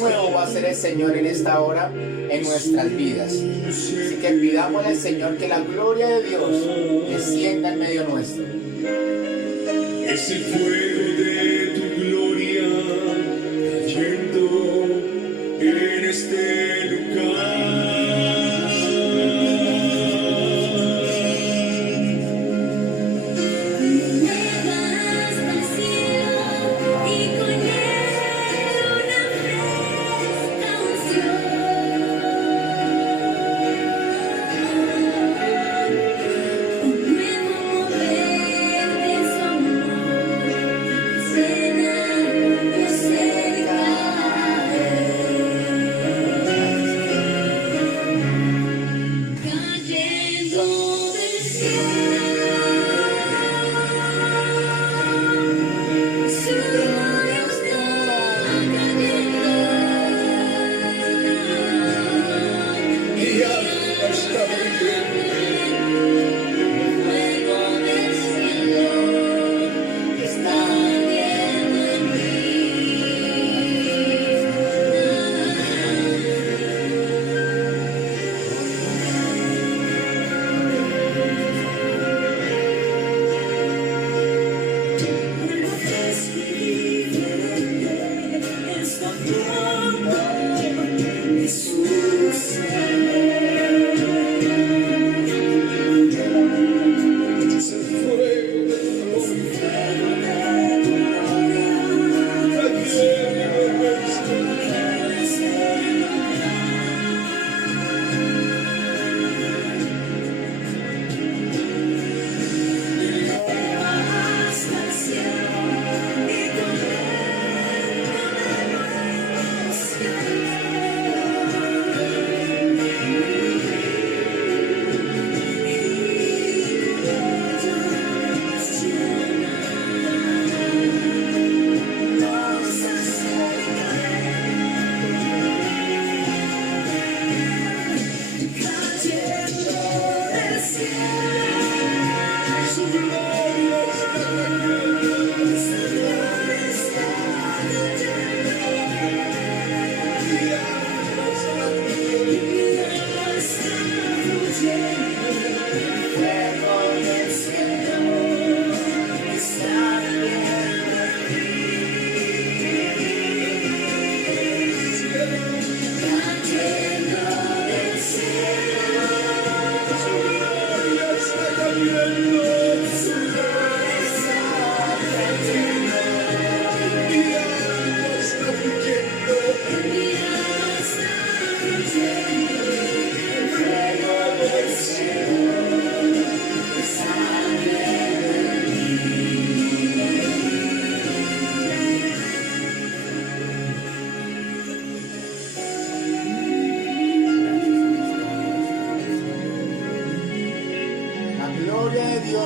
nuevo va a hacer el Señor en esta hora en nuestras vidas. Así que pidámosle al Señor que la gloria de Dios descienda en medio nuestro. Es el fuego de tu gloria cayendo en este lugar.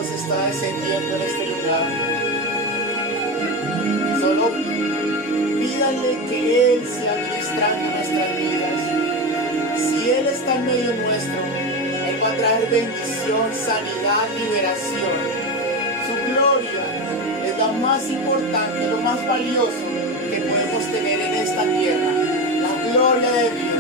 Está descendiendo en este lugar. Solo pídanle que Él sea ministrando nuestras vidas. Si Él está en medio nuestro, Él va a traer bendición, sanidad, liberación. Su gloria es la más importante, lo más valioso que podemos tener en esta tierra. La gloria de Dios.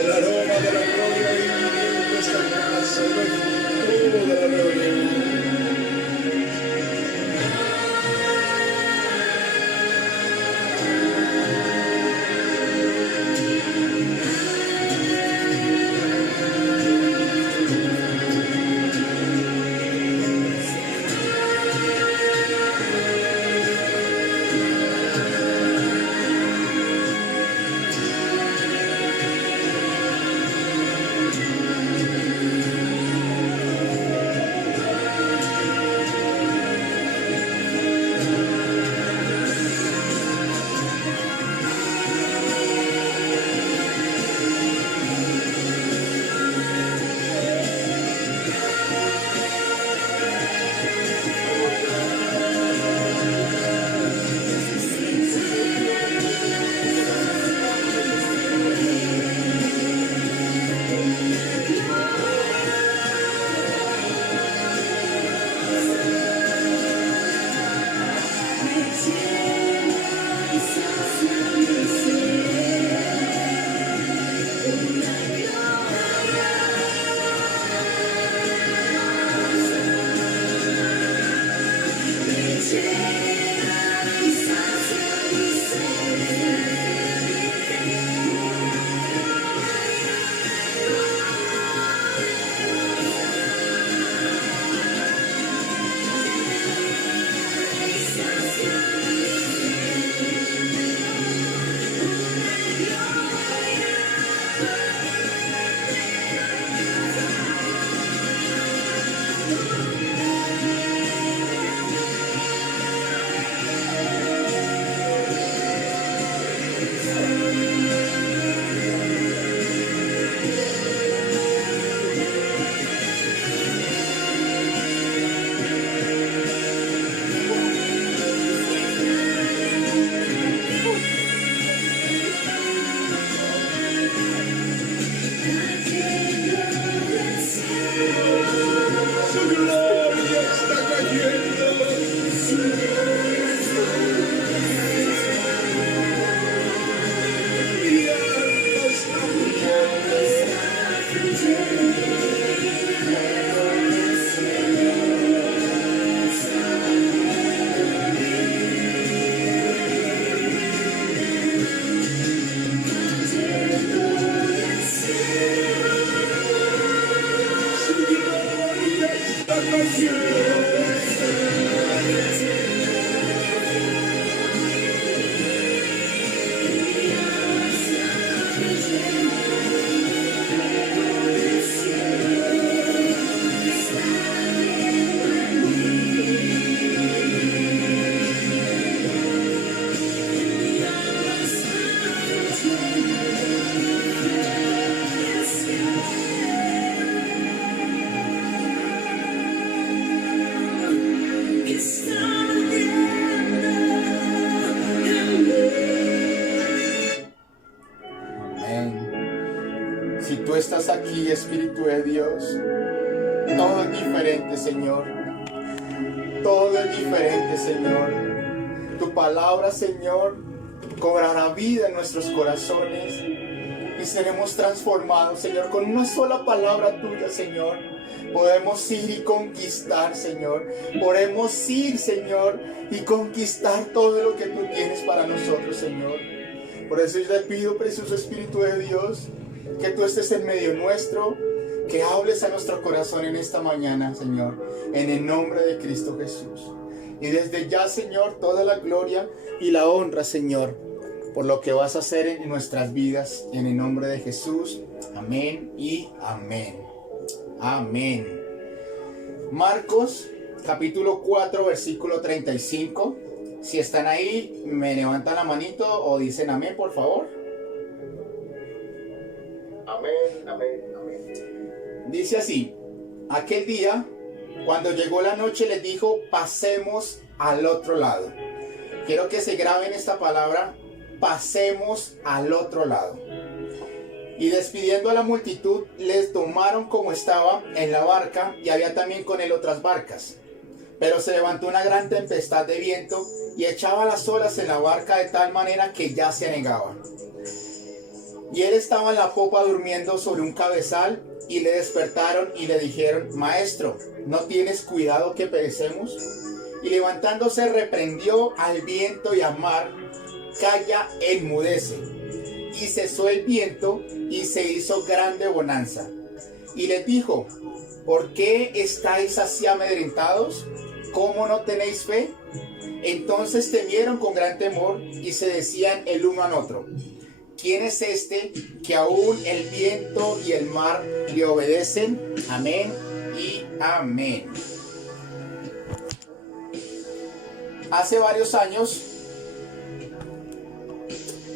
El aroma de la gloria y esta casa, el futuro de la gloria. Si tú estás aquí, Espíritu de Dios, todo es diferente, Señor. Todo es diferente, Señor. Tu palabra, Señor, cobrará vida en nuestros corazones y seremos transformados, Señor, con una sola palabra tuya, Señor. Podemos ir y conquistar, Señor. Podemos ir, Señor, y conquistar todo lo que tú tienes para nosotros, Señor. Por eso yo te pido, precioso Espíritu de Dios, que tú estés en medio nuestro, que hables a nuestro corazón en esta mañana, Señor, en el nombre de Cristo Jesús. Y desde ya, Señor, toda la gloria y la honra, Señor, por lo que vas a hacer en nuestras vidas, en el nombre de Jesús. Amén y amén. Amén. Marcos, capítulo 4, versículo 35. Si están ahí, me levantan la manito o dicen amén, por favor. Amén, amén, amén. Dice así: aquel día, cuando llegó la noche, les dijo: pasemos al otro lado. Quiero que se graben esta palabra: pasemos al otro lado. Y despidiendo a la multitud, les tomaron como estaba en la barca, y había también con él otras barcas. Pero se levantó una gran tempestad de viento y echaba las olas en la barca de tal manera que ya se anegaba. Y él estaba en la popa durmiendo sobre un cabezal, y le despertaron y le dijeron: Maestro, ¿no tienes cuidado que perecemos? Y levantándose reprendió al viento y al mar: Calla, enmudece. Y cesó el viento y se hizo grande bonanza. Y les dijo: ¿por qué estáis así amedrentados? ¿Cómo no tenéis fe? Entonces temieron con gran temor y se decían el uno al otro: ¿quién es este que aún el viento y el mar le obedecen? Amén y amén. Hace varios años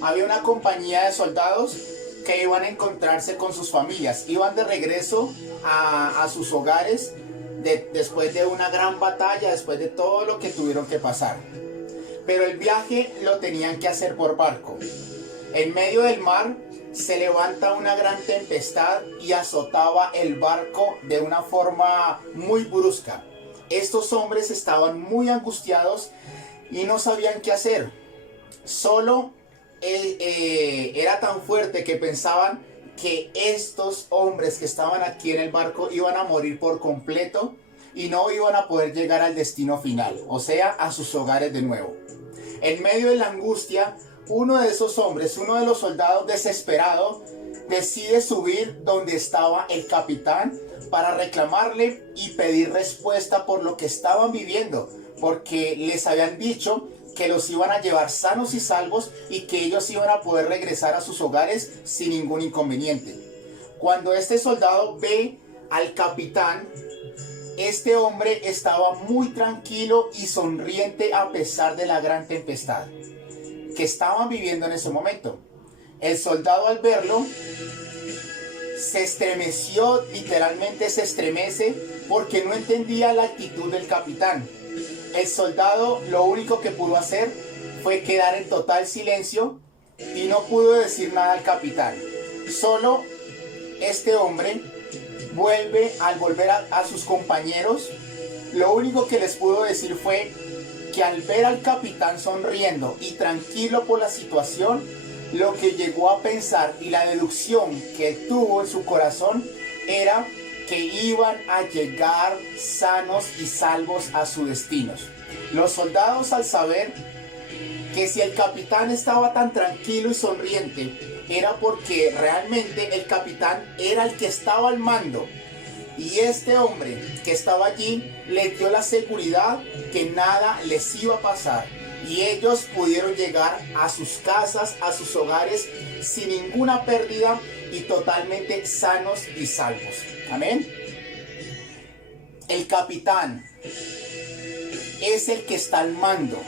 había una compañía de soldados que iban a encontrarse con sus familias. Iban de regreso a sus hogares después de una gran batalla, después de todo lo que tuvieron que pasar. Pero el viaje lo tenían que hacer por barco. En medio del mar se levanta una gran tempestad y azotaba el barco de una forma muy brusca. Estos hombres estaban muy angustiados y no sabían qué hacer. Solo era tan fuerte que pensaban que estos hombres que estaban aquí en el barco iban a morir por completo y no iban a poder llegar al destino final, o sea, a sus hogares de nuevo. En medio de la angustia, uno de esos hombres, uno de los soldados desesperado, decide subir donde estaba el capitán para reclamarle y pedir respuesta por lo que estaban viviendo, porque les habían dicho que los iban a llevar sanos y salvos y que ellos iban a poder regresar a sus hogares sin ningún inconveniente. Cuando este soldado ve al capitán, este hombre estaba muy tranquilo y sonriente a pesar de la gran tempestad que estaban viviendo en ese momento. El soldado, al verlo, se estremeció, literalmente se estremece, porque no entendía la actitud del capitán. El soldado lo único que pudo hacer fue quedar en total silencio y no pudo decir nada al capitán. Solo este hombre al volver a sus compañeros, lo único que les pudo decir fue que al ver al capitán sonriendo y tranquilo por la situación, lo que llegó a pensar y la deducción que tuvo en su corazón era que iban a llegar sanos y salvos a sus destinos. Los soldados, al saber que si el capitán estaba tan tranquilo y sonriente, era porque realmente el capitán era el que estaba al mando, y este hombre que estaba allí les dio la seguridad que nada les iba a pasar, y ellos pudieron llegar a sus casas, a sus hogares, sin ninguna pérdida y totalmente sanos y salvos. Amén. El capitán es el que está al mando.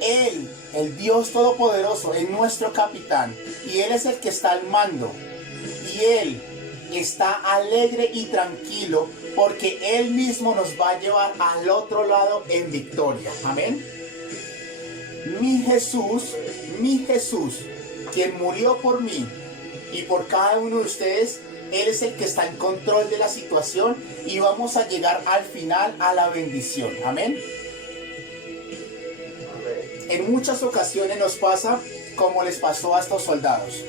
Él, el Dios Todopoderoso, es nuestro capitán, y Él es el que está al mando, y Él está alegre y tranquilo porque Él mismo nos va a llevar al otro lado en victoria. Amén. Mi Jesús, quien murió por mí Y por cada uno de ustedes, Él es el que está en control de la situación y vamos a llegar al final a la bendición. Amén. En muchas ocasiones nos pasa como les pasó a estos soldados.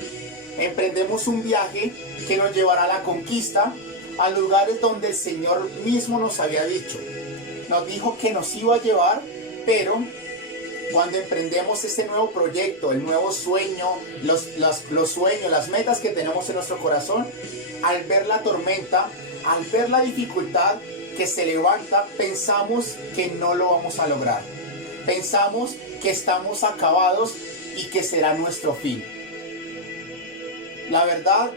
Emprendemos un viaje que nos llevará a la conquista, a lugares donde el Señor mismo nos había dicho. Nos dijo que nos iba a llevar, pero cuando emprendemos este nuevo proyecto, el nuevo sueño, los sueños, las metas que tenemos en nuestro corazón, al ver la tormenta, al ver la dificultad que se levanta, pensamos que no lo vamos a lograr. Pensamos que estamos acabados y que será nuestro fin. La verdad,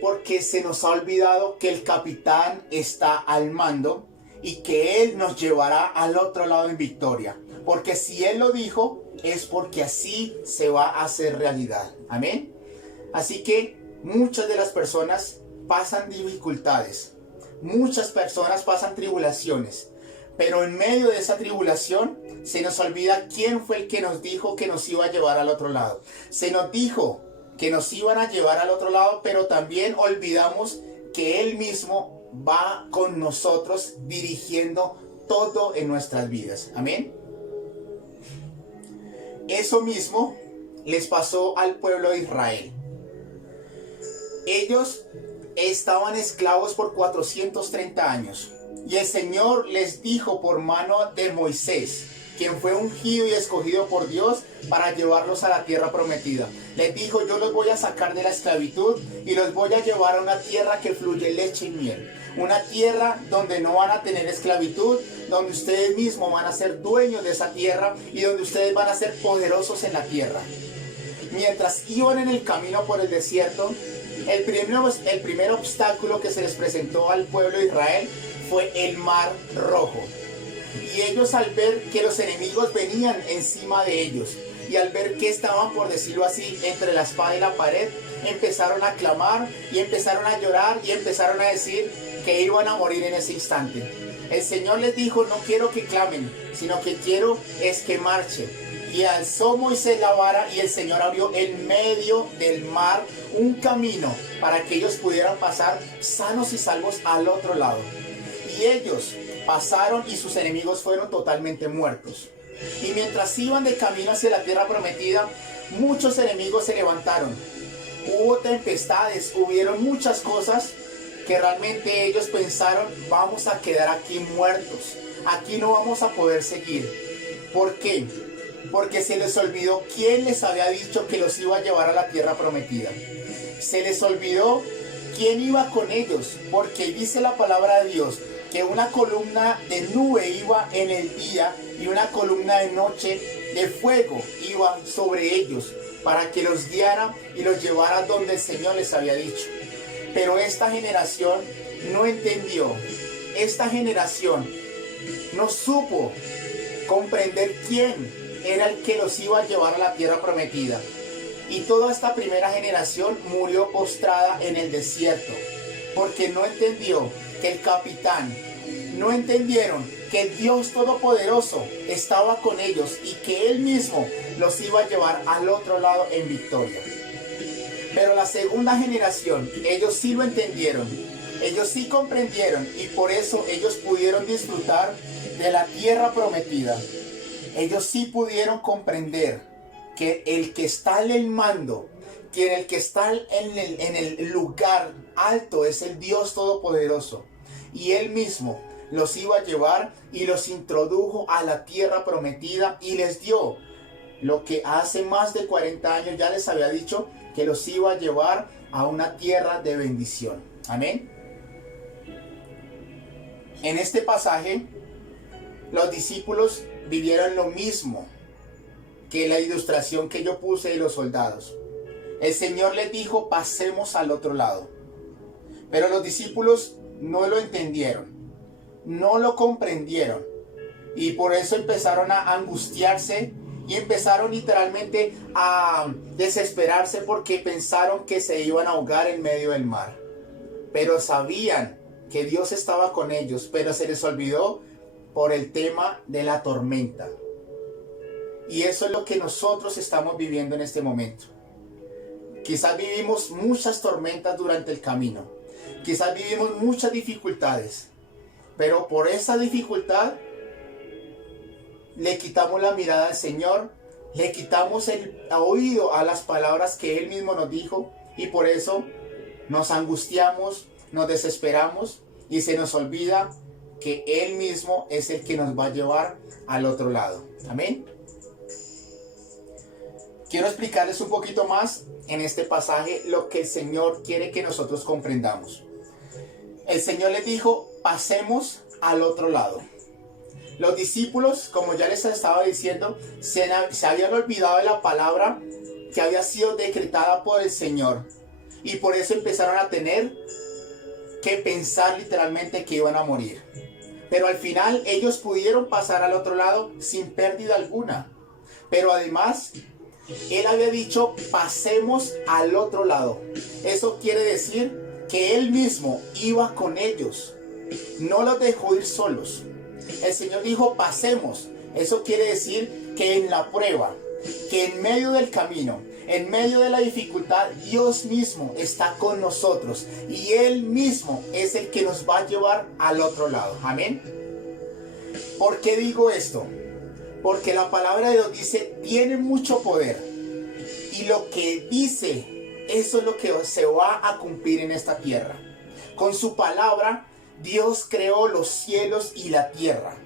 porque se nos ha olvidado que el capitán está al mando y que Él nos llevará al otro lado en victoria. Porque si Él lo dijo, es porque así se va a hacer realidad. Amén. Así que muchas de las personas pasan dificultades. Muchas personas pasan tribulaciones. Pero en medio de esa tribulación se nos olvida quién fue el que nos dijo que nos iba a llevar al otro lado. Se nos dijo que nos iban a llevar al otro lado, pero también olvidamos que Él mismo va con nosotros dirigiendo todo en nuestras vidas. Amén. Eso mismo les pasó al pueblo de Israel. Ellos estaban esclavos por 430 años. Y el Señor les dijo por mano de Moisés, quien fue ungido y escogido por Dios para llevarlos a la tierra prometida. Les dijo: yo los voy a sacar de la esclavitud y los voy a llevar a una tierra que fluye leche y miel. Una tierra donde no van a tener esclavitud, donde ustedes mismos van a ser dueños de esa tierra y donde ustedes van a ser poderosos en la tierra. Mientras iban en el camino por el desierto, el primer obstáculo que se les presentó al pueblo de Israel fue el Mar Rojo. Y ellos, al ver que los enemigos venían encima de ellos y al ver que estaban, por decirlo así, entre la espada y la pared, empezaron a clamar y empezaron a llorar y empezaron a decir que iban a morir en ese instante. El Señor les dijo: no quiero que clamen, sino que quiero es que marchen. Y alzó Moisés la vara y el Señor abrió en medio del mar un camino para que ellos pudieran pasar sanos y salvos al otro lado. Y ellos pasaron y sus enemigos fueron totalmente muertos. Y mientras iban de camino hacia la tierra prometida, muchos enemigos se levantaron. Hubo tempestades, hubieron muchas cosas que realmente ellos pensaron: vamos a quedar aquí muertos, aquí no vamos a poder seguir. ¿Por qué? Porque se les olvidó quién les había dicho que los iba a llevar a la tierra prometida. Se les olvidó quién iba con ellos, porque dice la palabra de Dios que una columna de nube iba en el día y una columna de noche de fuego iba sobre ellos para que los guiara y los llevara donde el Señor les había dicho. Pero esta generación no entendió. Esta generación no supo comprender quién era el que los iba a llevar a la tierra prometida. Y toda esta primera generación murió postrada en el desierto, porque no entendió que el capitán, no entendieron que el Dios Todopoderoso estaba con ellos y que Él mismo los iba a llevar al otro lado en victoria. Pero la segunda generación, ellos sí lo entendieron, ellos sí comprendieron y por eso ellos pudieron disfrutar de la tierra prometida. Ellos sí pudieron comprender que el que está en el mando, que el que está en el lugar alto es el Dios Todopoderoso. Y Él mismo los iba a llevar y los introdujo a la tierra prometida y les dio lo que hace más de 40 años ya les había dicho, que los iba a llevar a una tierra de bendición. Amén. En este pasaje, los discípulos vivieron lo mismo que la ilustración que yo puse de los soldados. El Señor les dijo: pasemos al otro lado. Pero los discípulos no lo entendieron, no lo comprendieron. Y por eso empezaron a angustiarse y empezaron literalmente a desesperarse porque pensaron que se iban a ahogar en medio del mar. Pero sabían que Dios estaba con ellos, pero se les olvidó por el tema de la tormenta. Y eso es lo que nosotros estamos viviendo en este momento. Quizás vivimos muchas tormentas durante el camino. Quizás vivimos muchas dificultades. Pero por esa dificultad le quitamos la mirada al Señor, le quitamos el oído a las palabras que Él mismo nos dijo, y por eso nos angustiamos, nos desesperamos y se nos olvida que Él mismo es el que nos va a llevar al otro lado. Amén. Quiero explicarles un poquito más en este pasaje lo que el Señor quiere que nosotros comprendamos. El Señor les dijo, pasemos al otro lado. Los discípulos, como ya les estaba diciendo, se habían olvidado de la palabra que había sido decretada por el Señor. Y por eso empezaron a tener que pensar literalmente que iban a morir. Pero al final ellos pudieron pasar al otro lado sin pérdida alguna. Pero además, Él había dicho, pasemos al otro lado. Eso quiere decir que Él mismo iba con ellos. No los dejó ir solos. El Señor dijo, pasemos. Eso quiere decir que en la prueba, que en medio del camino, en medio de la dificultad, Dios mismo está con nosotros. Y Él mismo es el que nos va a llevar al otro lado. Amén. ¿Por qué digo esto? Porque la palabra de Dios dice, tiene mucho poder. Y lo que dice, eso es lo que se va a cumplir en esta tierra. Con su palabra, Dios creó los cielos y la tierra.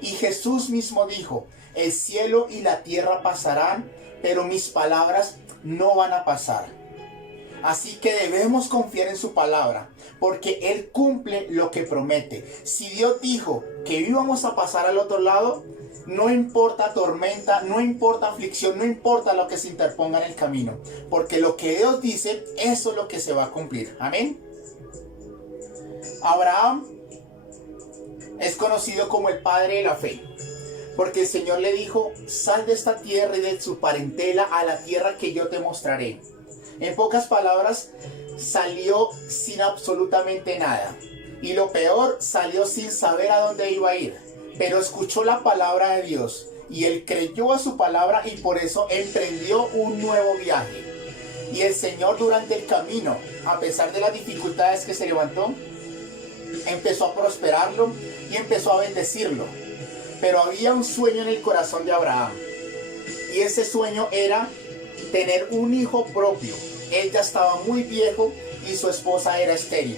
Y Jesús mismo dijo, el cielo y la tierra pasarán, pero mis palabras no van a pasar. Así que debemos confiar en su palabra, porque Él cumple lo que promete. Si Dios dijo que íbamos a pasar al otro lado, no importa tormenta, no importa aflicción, no importa lo que se interponga en el camino, porque lo que Dios dice, eso es lo que se va a cumplir. Amén. Abraham es conocido como el padre de la fe, porque el Señor le dijo, sal de esta tierra y de su parentela a la tierra que yo te mostraré. En pocas palabras, salió sin absolutamente nada. Y lo peor, salió sin saber a dónde iba a ir. Pero escuchó la palabra de Dios y él creyó a su palabra y por eso emprendió un nuevo viaje. Y el Señor durante el camino, a pesar de las dificultades que se levantó, empezó a prosperarlo y empezó a bendecirlo. Pero había un sueño en el corazón de Abraham. Y ese sueño era tener un hijo propio. Él ya estaba muy viejo y su esposa era estéril.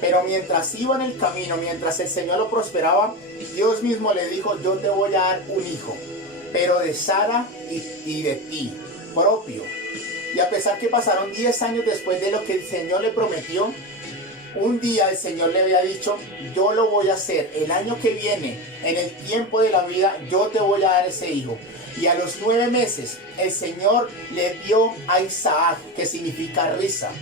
Pero mientras iba en el camino, mientras el Señor lo prosperaba, Dios mismo le dijo, yo te voy a dar un hijo, pero de Sara y de ti, propio. Y a pesar que pasaron 10 años después de lo que el Señor le prometió, un día el Señor le había dicho, yo lo voy a hacer, el año que viene, en el tiempo de la vida, yo te voy a dar ese hijo. Y a los 9 meses, el Señor le dio a Isaac, que significa risa.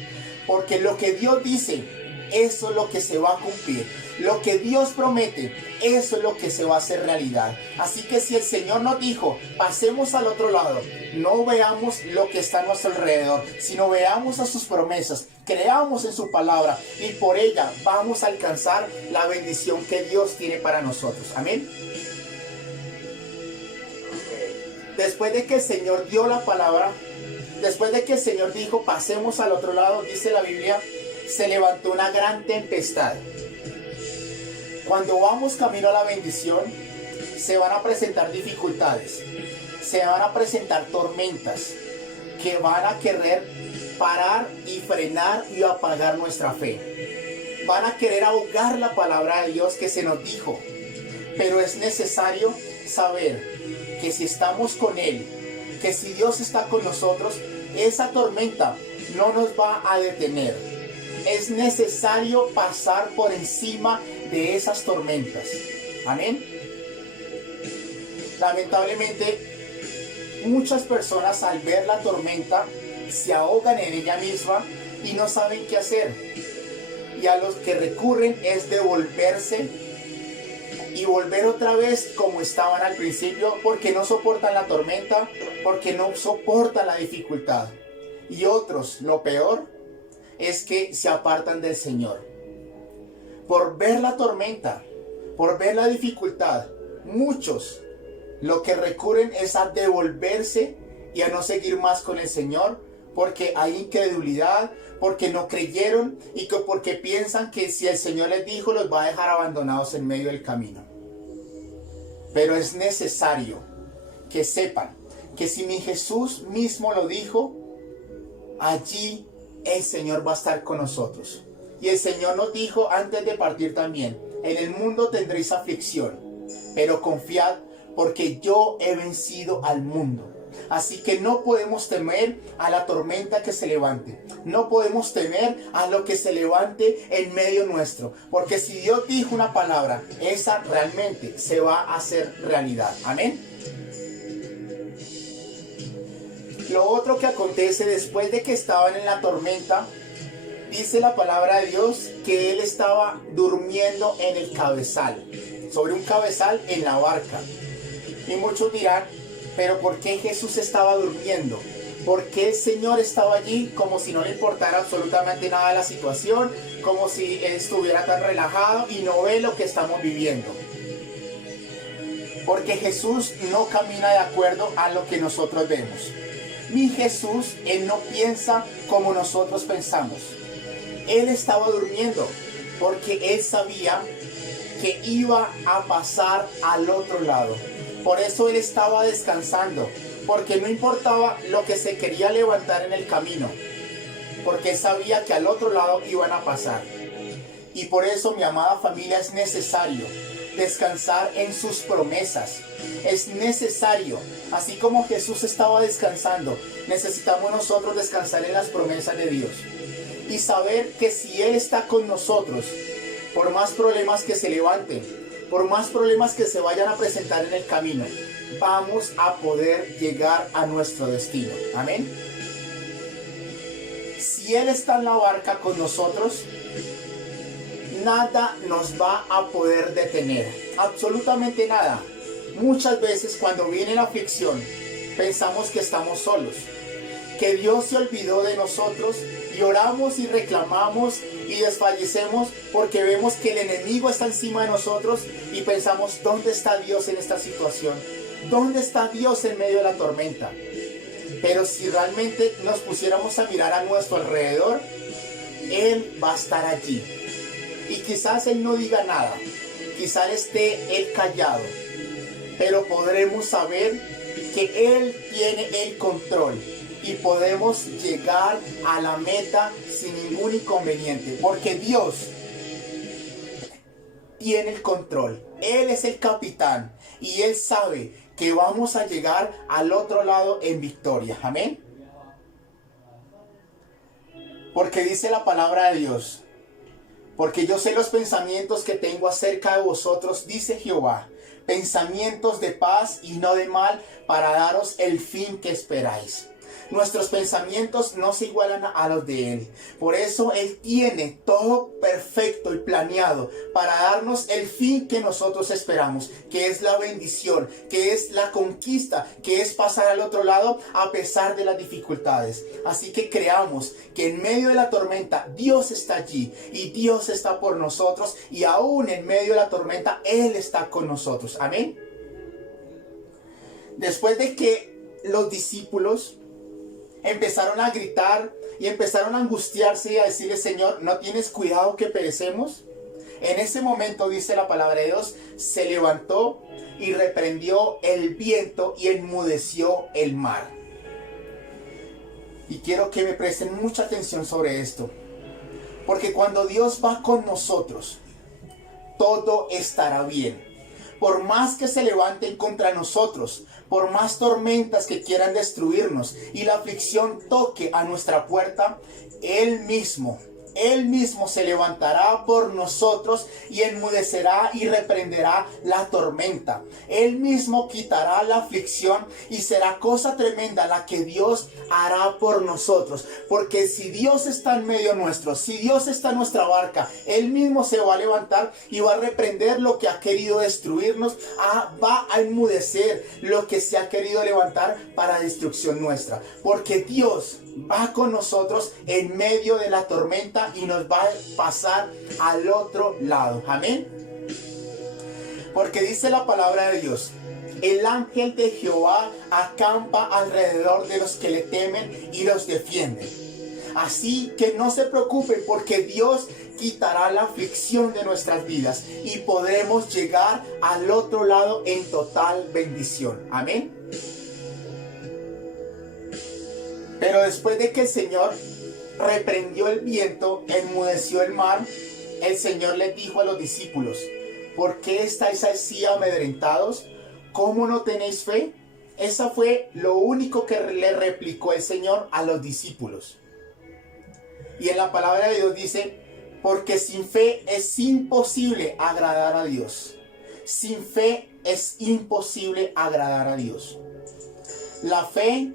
Porque lo que Dios dice, eso es lo que se va a cumplir. Lo que Dios promete, eso es lo que se va a hacer realidad. Así que si el Señor nos dijo, pasemos al otro lado, no veamos lo que está a nuestro alrededor, sino veamos a sus promesas, creamos en su palabra y por ella vamos a alcanzar la bendición que Dios tiene para nosotros. Amén. Después de que el Señor dio la palabra, después de que el Señor dijo, pasemos al otro lado, dice la Biblia, se levantó una gran tempestad. Cuando vamos camino a la bendición, se van a presentar dificultades, se van a presentar tormentas que van a querer parar y frenar y apagar nuestra fe. Van a querer ahogar la palabra de Dios que se nos dijo. Pero es necesario saber que si estamos con Él, que si Dios está con nosotros, esa tormenta no nos va a detener. Es necesario pasar por encima de esas tormentas. Amén. Lamentablemente, muchas personas al ver la tormenta se ahogan en ella misma y no saben qué hacer. Y a los que recurren es devolverse y volver otra vez como estaban al principio, porque no soportan la tormenta, porque no soportan la dificultad. Y otros, lo peor, es que se apartan del Señor. Por ver la tormenta, por ver la dificultad, muchos lo que recurren es a devolverse y a no seguir más con el Señor, porque hay incredulidad, porque no creyeron y porque piensan que si el Señor les dijo, los va a dejar abandonados en medio del camino. Pero es necesario que sepan que si mi Jesús mismo lo dijo, allí el Señor va a estar con nosotros. Y el Señor nos dijo antes de partir también, en el mundo tendréis aflicción, pero confiad porque yo he vencido al mundo. Así que no podemos temer a la tormenta que se levante. No podemos temer a lo que se levante en medio nuestro. Porque si Dios dijo una palabra, esa realmente se va a hacer realidad. Amén. Lo otro que acontece después de que estaban en la tormenta, dice la palabra de Dios que él estaba durmiendo en el cabezal, sobre un cabezal en la barca. Y muchos dirán, pero ¿por qué Jesús estaba durmiendo? ¿Por qué el Señor estaba allí como si no le importara absolutamente nada de la situación? Como si él estuviera tan relajado y no ve lo que estamos viviendo. Porque Jesús no camina de acuerdo a lo que nosotros vemos. Mi Jesús, Él no piensa como nosotros pensamos. Él estaba durmiendo porque Él sabía que iba a pasar al otro lado. Por eso Él estaba descansando, porque no importaba lo que se quería levantar en el camino, porque Él sabía que al otro lado iban a pasar. Y por eso, mi amada familia, es necesario descansar en sus promesas. Es necesario, así como Jesús estaba descansando, necesitamos nosotros descansar en las promesas de Dios. Y saber que si Él está con nosotros, por más problemas que se levanten, por más problemas que se vayan a presentar en el camino, vamos a poder llegar a nuestro destino. Amén. Si Él está en la barca con nosotros, nada nos va a poder detener. Absolutamente nada. Muchas veces cuando viene la aflicción, pensamos que estamos solos, que Dios se olvidó de nosotros y oramos y reclamamos y desfallecemos porque vemos que el enemigo está encima de nosotros y pensamos, ¿dónde está Dios en esta situación? ¿Dónde está Dios en medio de la tormenta? Pero si realmente nos pusiéramos a mirar a nuestro alrededor, Él va a estar allí. Y quizás Él no diga nada, quizás esté Él callado, pero podremos saber que Él tiene el control. Y podemos llegar a la meta sin ningún inconveniente. Porque Dios tiene el control. Él es el capitán. Y Él sabe que vamos a llegar al otro lado en victoria. Amén. Porque dice la palabra de Dios. Porque yo sé los pensamientos que tengo acerca de vosotros, dice Jehová. Pensamientos de paz y no de mal, para daros el fin que esperáis. Nuestros pensamientos no se igualan a los de Él. Por eso Él tiene todo perfecto y planeado para darnos el fin que nosotros esperamos, que es la bendición, que es la conquista, que es pasar al otro lado a pesar de las dificultades. Así que creamos que en medio de la tormenta Dios está allí y Dios está por nosotros, y aún en medio de la tormenta Él está con nosotros. Amén. Después de que los discípulos empezaron a gritar y empezaron a angustiarse y a decirle, Señor, ¿no tienes cuidado que perecemos? En ese momento, dice la palabra de Dios, se levantó y reprendió el viento y enmudeció el mar. Y quiero que me presten mucha atención sobre esto, porque cuando Dios va con nosotros, todo estará bien. Por más que se levanten contra nosotros, por más tormentas que quieran destruirnos y la aflicción toque a nuestra puerta, Él mismo se levantará por nosotros y enmudecerá y reprenderá la tormenta. Él mismo quitará la aflicción y será cosa tremenda la que Dios hará por nosotros. Porque si Dios está en medio nuestro, si Dios está en nuestra barca, Él mismo se va a levantar y va a reprender lo que ha querido destruirnos, va a enmudecer lo que se ha querido levantar para destrucción nuestra. Porque Dios va con nosotros en medio de la tormenta y nos va a pasar al otro lado. Amén. Porque dice la palabra de Dios El ángel de Jehová acampa alrededor de los que le temen y los defiende. Así que no se preocupen, porque Dios quitará la aflicción de nuestras vidas y podremos llegar al otro lado en total bendición. Amén. Pero después de que el Señor reprendió el viento, enmudeció el mar, el Señor les dijo a los discípulos: ¿por qué estáis así amedrentados? ¿Cómo no tenéis fe? Esa fue lo único que le replicó el Señor a los discípulos. Y en la palabra de Dios dice: porque sin fe es imposible agradar a Dios. Sin fe es imposible agradar a Dios. La fe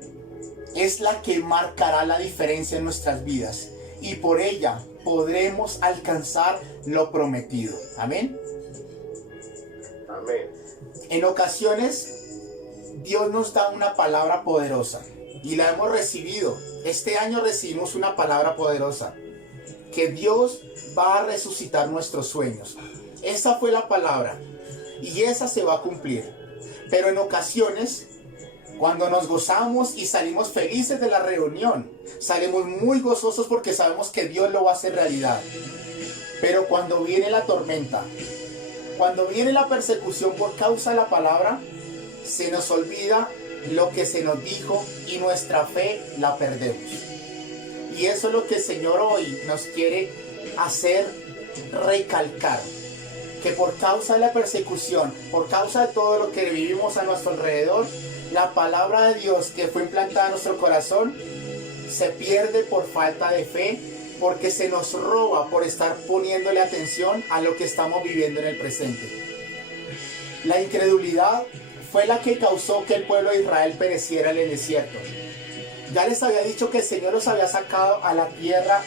es la que marcará la diferencia en nuestras vidas, y por ella podremos alcanzar lo prometido. Amén. Amén. En ocasiones Dios nos da una palabra poderosa y la hemos recibido. Este año recibimos una palabra poderosa, que Dios va a resucitar nuestros sueños. Esa fue la palabra y esa se va a cumplir. Pero en ocasiones, cuando nos gozamos y salimos felices de la reunión, salimos muy gozosos porque sabemos que Dios lo va a hacer realidad. Pero cuando viene la tormenta, cuando viene la persecución por causa de la palabra, se nos olvida lo que se nos dijo y nuestra fe la perdemos. Y eso es lo que el Señor hoy nos quiere hacer recalcar. Que por causa de la persecución, por causa de todo lo que vivimos a nuestro alrededor, la palabra de Dios que fue implantada en nuestro corazón se pierde por falta de fe, porque se nos roba por estar poniéndole atención a lo que estamos viviendo en el presente. La incredulidad fue la que causó que el pueblo de Israel pereciera en el desierto. Ya les había dicho que el Señor los había sacado a la tierra,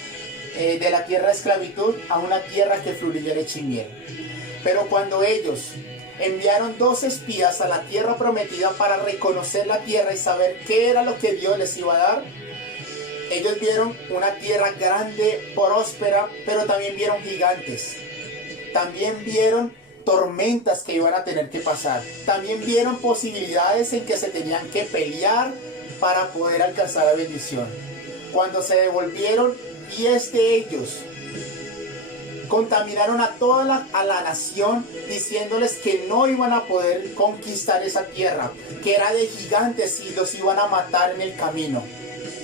de la tierra de esclavitud a una tierra que fluía leche y miel. Pero cuando ellos enviaron 2 espías a la tierra prometida para reconocer la tierra y saber qué era lo que Dios les iba a dar, ellos vieron una tierra grande, próspera, pero también vieron gigantes. También vieron tormentas que iban a tener que pasar. También vieron posibilidades en que se tenían que pelear para poder alcanzar la bendición. Cuando se devolvieron, 10 de ellos contaminaron a toda la nación, diciéndoles que no iban a poder conquistar esa tierra, que era de gigantes y los iban a matar en el camino.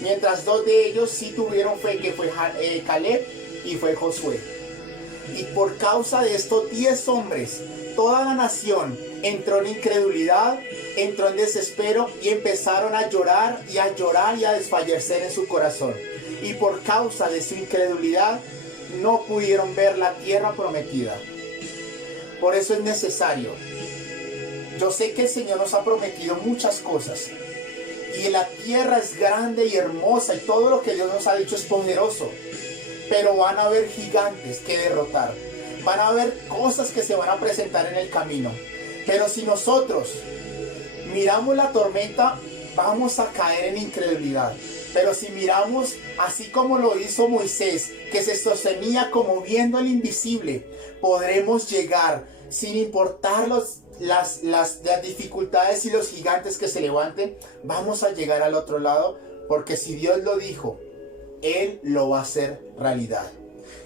Mientras 2 de ellos sí tuvieron fe, que fue Caleb y fue Josué. Y por causa de estos 10 hombres, toda la nación entró en incredulidad, entró en desespero y empezaron a llorar y a desfallecer en su corazón. Y por causa de su incredulidad, no pudieron ver la tierra prometida. Por eso es necesario. Yo sé que el Señor nos ha prometido muchas cosas. Y la tierra es grande y hermosa y todo lo que Dios nos ha dicho es poderoso. Pero van a haber gigantes que derrotar. Van a haber cosas que se van a presentar en el camino. Pero si nosotros miramos la tormenta, vamos a caer en incredulidad. Pero si miramos así como lo hizo Moisés, que se sostenía como viendo el invisible, podremos llegar sin importar las dificultades y los gigantes que se levanten. Vamos a llegar al otro lado, porque si Dios lo dijo, Él lo va a hacer realidad.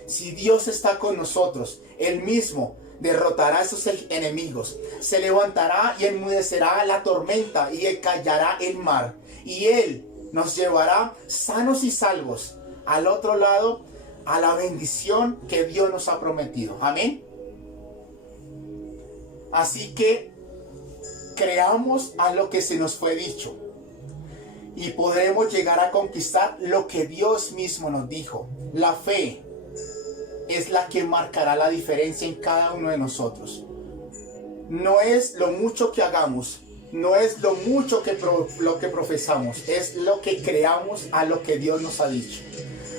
Si Dios está con nosotros, Él mismo derrotará a esos enemigos, se levantará y enmudecerá la tormenta y callará el mar, y Él nos llevará sanos y salvos al otro lado, a la bendición que Dios nos ha prometido. Amén. Así que creamos a lo que se nos fue dicho y podremos llegar a conquistar lo que Dios mismo nos dijo. La fe es la que marcará la diferencia en cada uno de nosotros. No es lo mucho que hagamos, no es lo mucho lo que profesamos, es lo que creamos a lo que Dios nos ha dicho.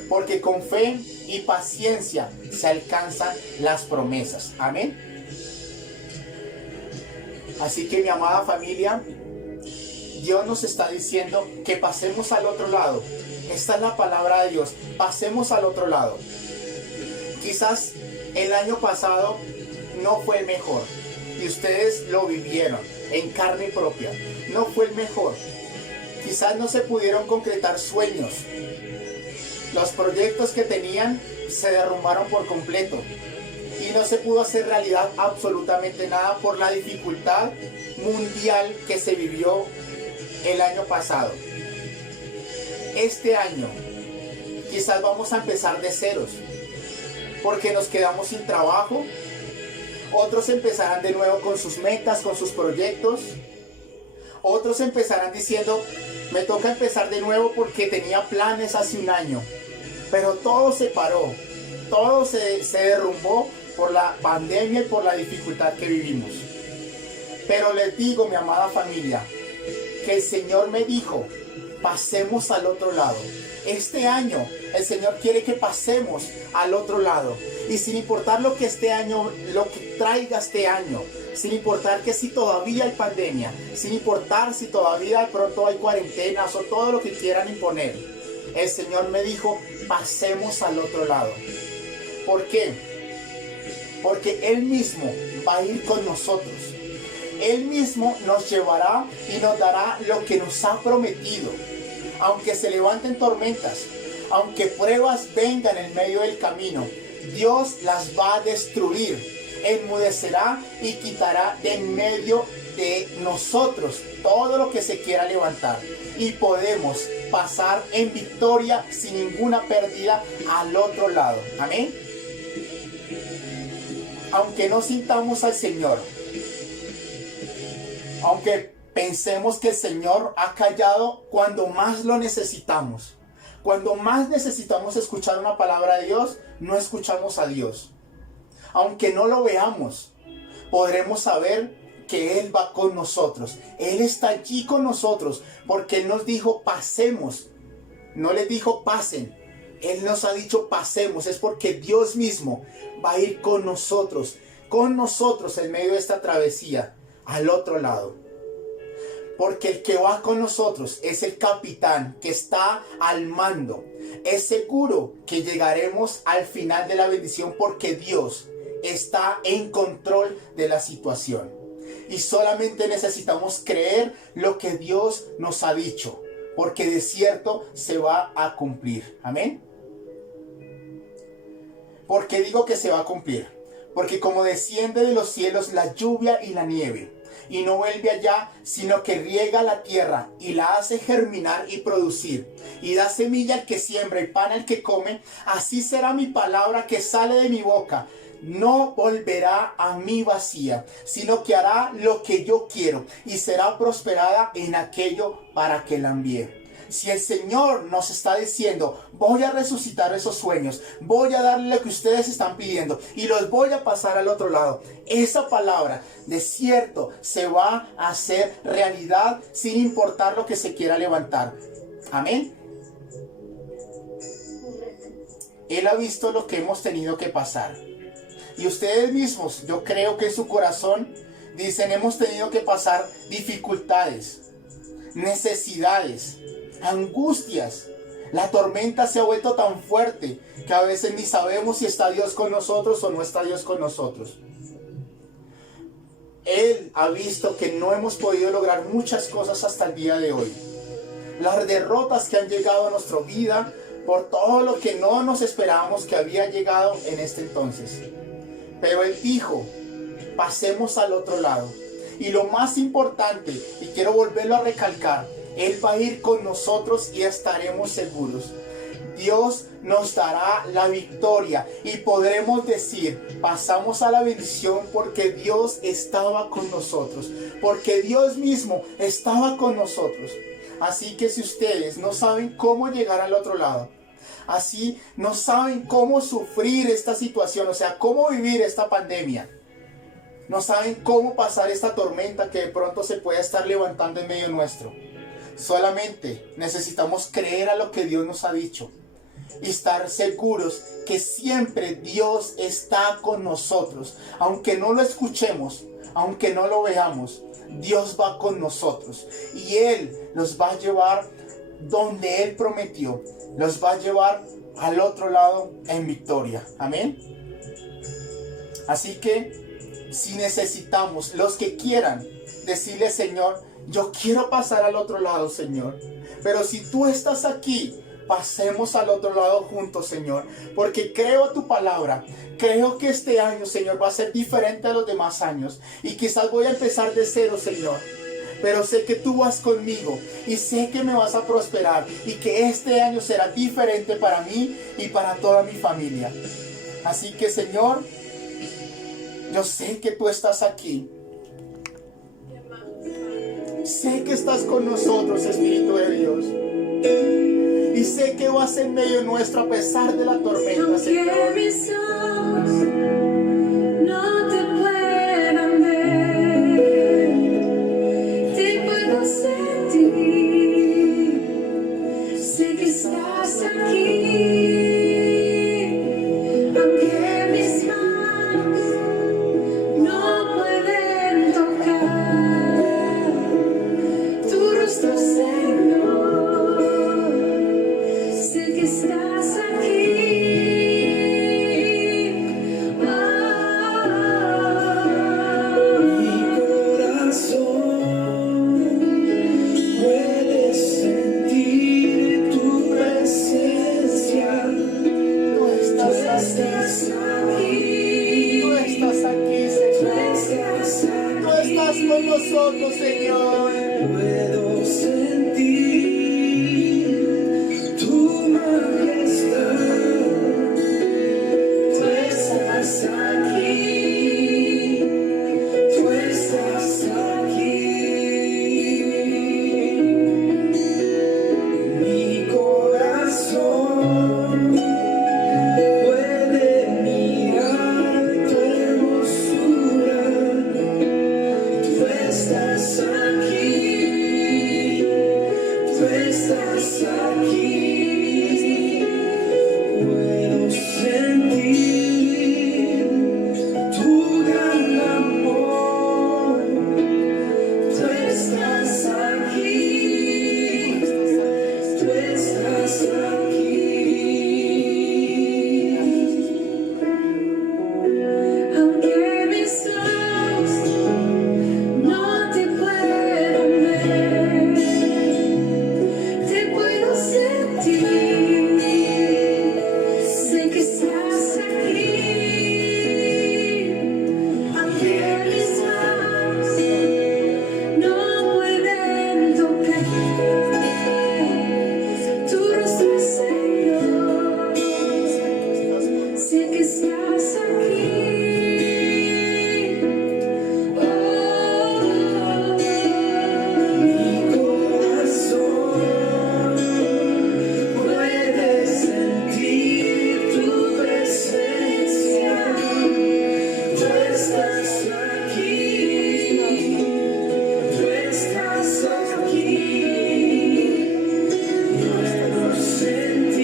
Porque con fe y paciencia se alcanzan las promesas. Amén. Así que, mi amada familia, Dios nos está diciendo que pasemos al otro lado. Esta es la palabra de Dios. Pasemos al otro lado. Quizás el año pasado no fue el mejor. y ustedes lo vivieron en carne propia. No fue el mejor. Quizás no se pudieron concretar sueños. Los proyectos que tenían se derrumbaron por completo y no se pudo hacer realidad absolutamente nada por la dificultad mundial que se vivió el año pasado. Este año quizás vamos a empezar de ceros porque nos quedamos sin trabajo. Otros empezarán de nuevo con sus metas, con sus proyectos. Otros empezarán diciendo, me toca empezar de nuevo porque tenía planes hace un año. Pero todo se paró, todo se derrumbó por la pandemia y por la dificultad que vivimos. Pero les digo, mi amada familia, que el Señor me dijo, pasemos al otro lado. Este año el Señor quiere que pasemos al otro lado. Y sin importar lo que traiga este año, sin importar que si todavía hay pandemia, sin importar si todavía de pronto hay cuarentenas o todo lo que quieran imponer, el Señor me dijo, pasemos al otro lado. ¿Por qué? Porque Él mismo va a ir con nosotros. Él mismo nos llevará y nos dará lo que nos ha prometido. Aunque se levanten tormentas, aunque pruebas vengan en medio del camino, Dios las va a destruir. Enmudecerá y quitará de en medio de nosotros todo lo que se quiera levantar. Y podemos pasar en victoria sin ninguna pérdida al otro lado. Amén. Aunque no sintamos al Señor, aunque pensemos que el Señor ha callado cuando más lo necesitamos, cuando más necesitamos escuchar una palabra de Dios, no escuchamos a Dios. Aunque no lo veamos, podremos saber que Él va con nosotros. Él está allí con nosotros porque Él nos dijo pasemos. No les dijo pasen. Él nos ha dicho pasemos. Es porque Dios mismo va a ir con nosotros en medio de esta travesía al otro lado. Porque el que va con nosotros es el capitán que está al mando. Es seguro que llegaremos al final de la bendición porque Dios está en control de la situación. Y solamente necesitamos creer lo que Dios nos ha dicho, porque de cierto se va a cumplir. Amén. ¿Por qué digo que se va a cumplir? Porque como desciende de los cielos la lluvia y la nieve, y no vuelve allá, sino que riega la tierra y la hace germinar y producir, y da semilla al que siembra y pan al que come, así será mi palabra que sale de mi boca. No volverá a mí vacía, sino que hará lo que yo quiero y será prosperada en aquello para que la envíe. Si el Señor nos está diciendo, voy a resucitar esos sueños, voy a darle lo que ustedes están pidiendo y los voy a pasar al otro lado, esa palabra de cierto se va a hacer realidad sin importar lo que se quiera levantar. Amén. Él ha visto lo que hemos tenido que pasar. Y ustedes mismos, yo creo que en su corazón dicen, hemos tenido que pasar dificultades, necesidades, angustias. La tormenta se ha vuelto tan fuerte que a veces ni sabemos si está Dios con nosotros o no está Dios con nosotros. Él ha visto que no hemos podido lograr muchas cosas hasta el día de hoy. Las derrotas que han llegado a nuestra vida por todo lo que no nos esperábamos que había llegado en este entonces. Pero Él dijo, pasemos al otro lado. Y lo más importante, y quiero volverlo a recalcar, Él va a ir con nosotros y estaremos seguros. Dios nos dará la victoria y podremos decir, pasamos a la bendición porque Dios estaba con nosotros, porque Dios mismo estaba con nosotros. Así que si ustedes no saben cómo llegar al otro lado, así no saben cómo sufrir esta situación, o sea, cómo vivir esta pandemia, no saben cómo pasar esta tormenta que de pronto se puede estar levantando en medio nuestro, solamente necesitamos creer a lo que Dios nos ha dicho y estar seguros que siempre Dios está con nosotros. Aunque no lo escuchemos, aunque no lo veamos, Dios va con nosotros y Él los va a llevar donde Él prometió, los va a llevar al otro lado en victoria. Amén. Así que si necesitamos, los que quieran, decirle, Señor, yo quiero pasar al otro lado, Señor. Pero si tú estás aquí, pasemos al otro lado juntos, Señor, porque creo a tu palabra. Creo que este año, Señor, va a ser diferente a los demás años. Y quizás voy a empezar de cero, Señor. Pero sé que tú vas conmigo y sé que me vas a prosperar y que este año será diferente para mí y para toda mi familia. Así que, Señor, yo sé que tú estás aquí. Sé que estás con nosotros, Espíritu de Dios. Y sé que vas en medio nuestro a pesar de la tormenta, Señor. No te puedan ver, te puedo sentir, sé que estás aquí, aunque mis manos no pueden tocar tu rostro, Señor, sé que estás aquí. Con nosotros, Señor. Puedo sentir tu majestad. Tú estás aquí. Tú estás aquí. Mi corazón puede mirar tu hermosura. Tú estás aquí, tú estás aquí, puedo sentir tu gran amor, tú estás aquí, tú estás aquí. Aunque mis ojos no te puedan ver, te puedo sentir, sé que estás aquí, aunque mis manos no pueden tocar tu rostro, Señor, sé que estás aquí. Mi corazón puede sentir tu presencia. Tú estás aquí, tú estás aquí. Puedo sentir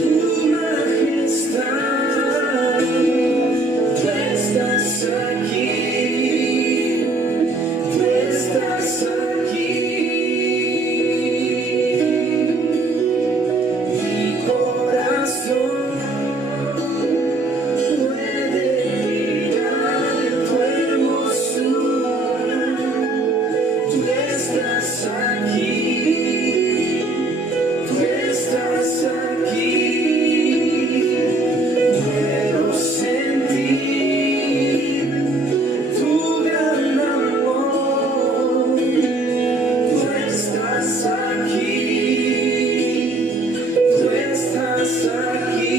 tu majestad. Tú estás aquí. Tú estás aquí. Mi corazón puede mirar tu hermosura. Tú estás aquí. Tú estás aquí. Puedo sentir tu gran amor. Tú estás aquí. Tú estás aquí.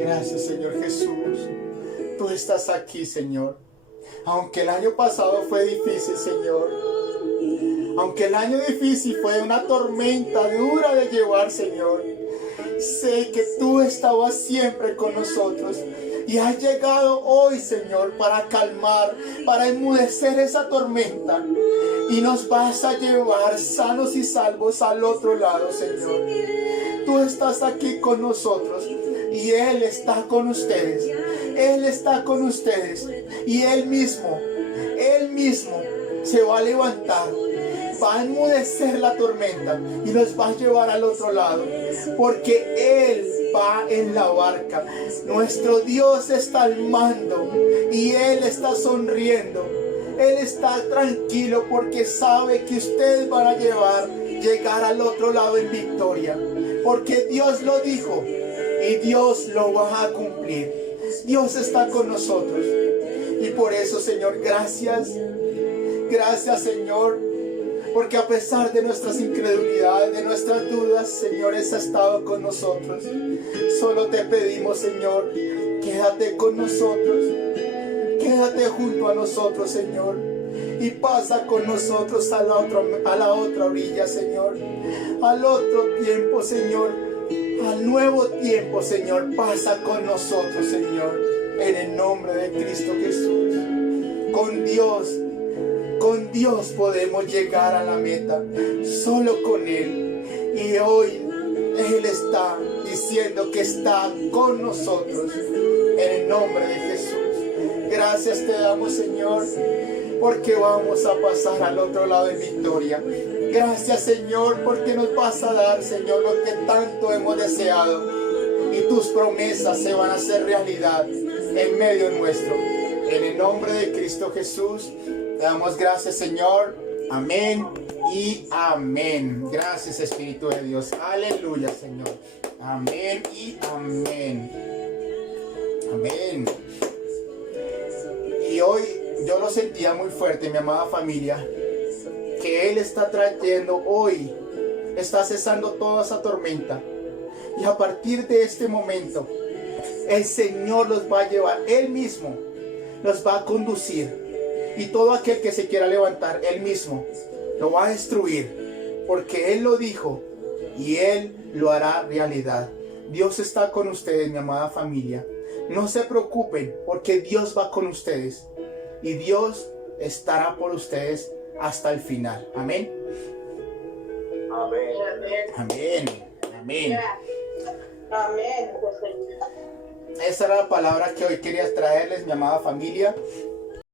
Gracias, Señor Jesús. Tú estás aquí, Señor. Aunque el año pasado fue difícil, Señor. Aunque el año difícil fue una tormenta dura de llevar, Señor. Sé que tú estabas siempre con nosotros. Y has llegado hoy, Señor, para calmar, para enmudecer esa tormenta. Y nos vas a llevar sanos y salvos al otro lado, Señor. Tú estás aquí con nosotros. Y Él está con ustedes. Él está con ustedes. Y Él mismo se va a levantar. va a enmudecer la tormenta y nos va a llevar al otro lado, porque Él va en la barca. Nuestro Dios está al mando y Él está sonriendo. Él está tranquilo porque sabe que ustedes van a llegar al otro lado en victoria, porque Dios lo dijo y Dios lo va a cumplir. Dios está con nosotros y por eso, Señor, gracias. Gracias, Señor, porque a pesar de nuestras incredulidades, de nuestras dudas, Señor, has estado con nosotros. Solo te pedimos, Señor, quédate con nosotros, quédate junto a nosotros, Señor, y pasa con nosotros a la otra orilla, Señor, al otro tiempo, Señor, al nuevo tiempo, Señor, pasa con nosotros, Señor, en el nombre de Cristo Jesús. Con Dios podemos llegar a la meta, solo con Él. Y hoy Él está diciendo que está con nosotros, en el nombre de Jesús. Gracias te damos, Señor, porque vamos a pasar al otro lado en victoria. Gracias, Señor, porque nos vas a dar, Señor, lo que tanto hemos deseado. Y tus promesas se van a hacer realidad en medio nuestro. En el nombre de Cristo Jesús, te damos gracias, Señor. Amén y amén. Gracias, Espíritu de Dios. Aleluya, Señor. Amén y amén. Amén. Y hoy yo lo sentía muy fuerte, mi amada familia, que Él está trayendo hoy, está cesando toda esa tormenta. Y a partir de este momento, el Señor los va a llevar, Él mismo los va a conducir. Y todo aquel que se quiera levantar, Él mismo lo va a destruir, porque Él lo dijo y Él lo hará realidad. Dios está con ustedes, mi amada familia. No se preocupen, porque Dios va con ustedes y Dios estará por ustedes hasta el final. Amén. Amén. Amén. Amén. Amén. Esa era la palabra que hoy quería traerles, mi amada familia.